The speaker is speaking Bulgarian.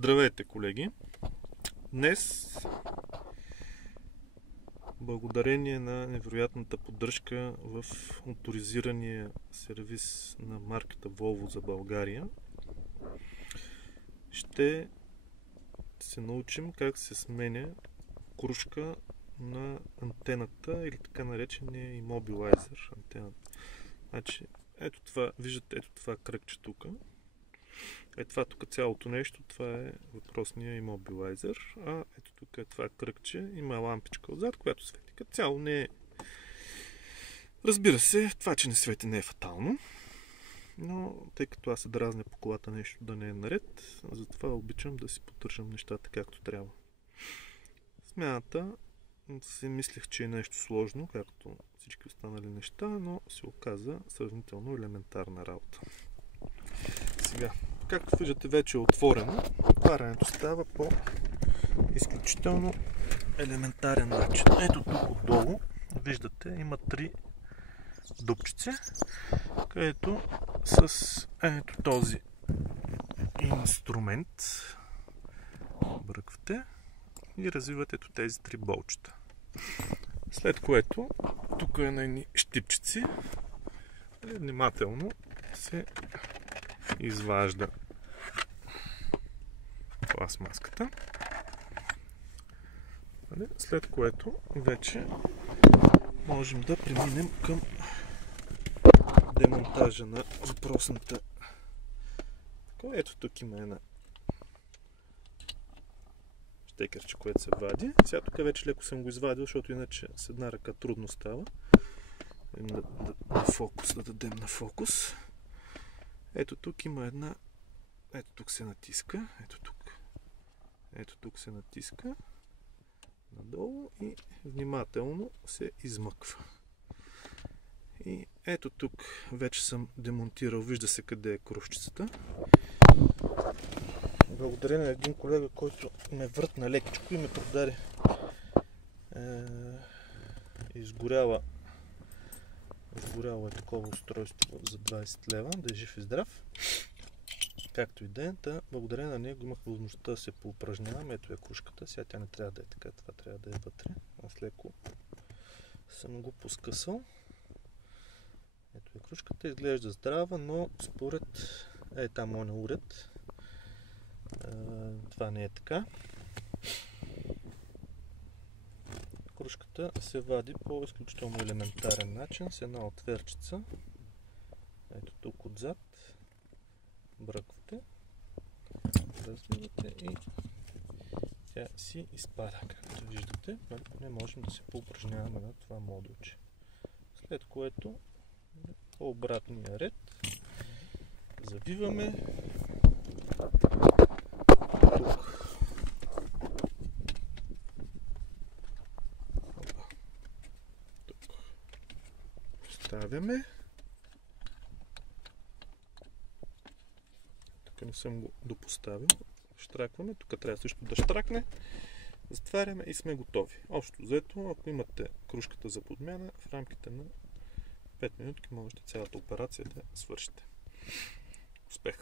Здравейте, колеги! Днес, благодарение на невероятната поддръжка в оторизирания сервис на марката Volvo за България, ще се научим как се сменя крушка на антената или така наречения имобилайзер антената. Значи, ето това, виждате, ето това кръгче тук. Това тук цялото нещо, това е въпросния имобилайзер, а ето тук е това кръгче, има лампичка отзад, която свети. Като цяло не е... Разбира се, това, че не свети, не е фатално, но тъй като аз се дразня по колата нещо да не е наред, затова обичам да си поддържам нещата както трябва. Смяната си мислех, че е нещо сложно, както всички останали неща, но се оказа сравнително елементарна работа. Сега, както виждате, вече е отворено. Отварянето става по изключително елементарен начин. Ето тук отдолу, виждате, има 3 дупчици, където с ето този инструмент бръквате и развивате ето тези 3 болчета. След което, тук е на едни щипчици, внимателно се изважда пластмаската, след което вече можем да преминем към демонтажа на въпросната. Ето тук има една щекерче, което се вади. Сега тук вече леко съм го извадил, защото иначе с една ръка трудно става. Да дадем на фокус. Ето тук има една... Ето тук се натиска. Ето тук. Ето тук се натиска надолу и внимателно се измъква. И ето тук вече съм демонтирал. Вижда се къде е крушчицата. Благодарение на един колега, който ме въртна лекичко и ме продаде изгоряло е такова устройство за 20 лева, да е жив и здрав. Както и да е, благодарение на него имах възможността да се поупражнявам. Ето е крушката, сега тя не трябва да е така, това трябва да е вътре. Аз леко съм го поскъсал. Ето е крушката, изглежда здрава, но според там он е уред. Това не е така. Крушката се вади по изключително елементарен начин с една отверчица. Ето тук отзад. Бръквате, развивате и тя си изпада, както виждате. Не можем да се поупражняваме на това модулче. След което по обратния ред завиваме тук. Поставяме. Тук не съм го допоставил. Штракваме. Тук трябва също да штракне. Затваряме и сме готови. Общо взето, ако имате крушката за подмяна, в рамките на 5 минутки можете цялата операция да свършите. Успех!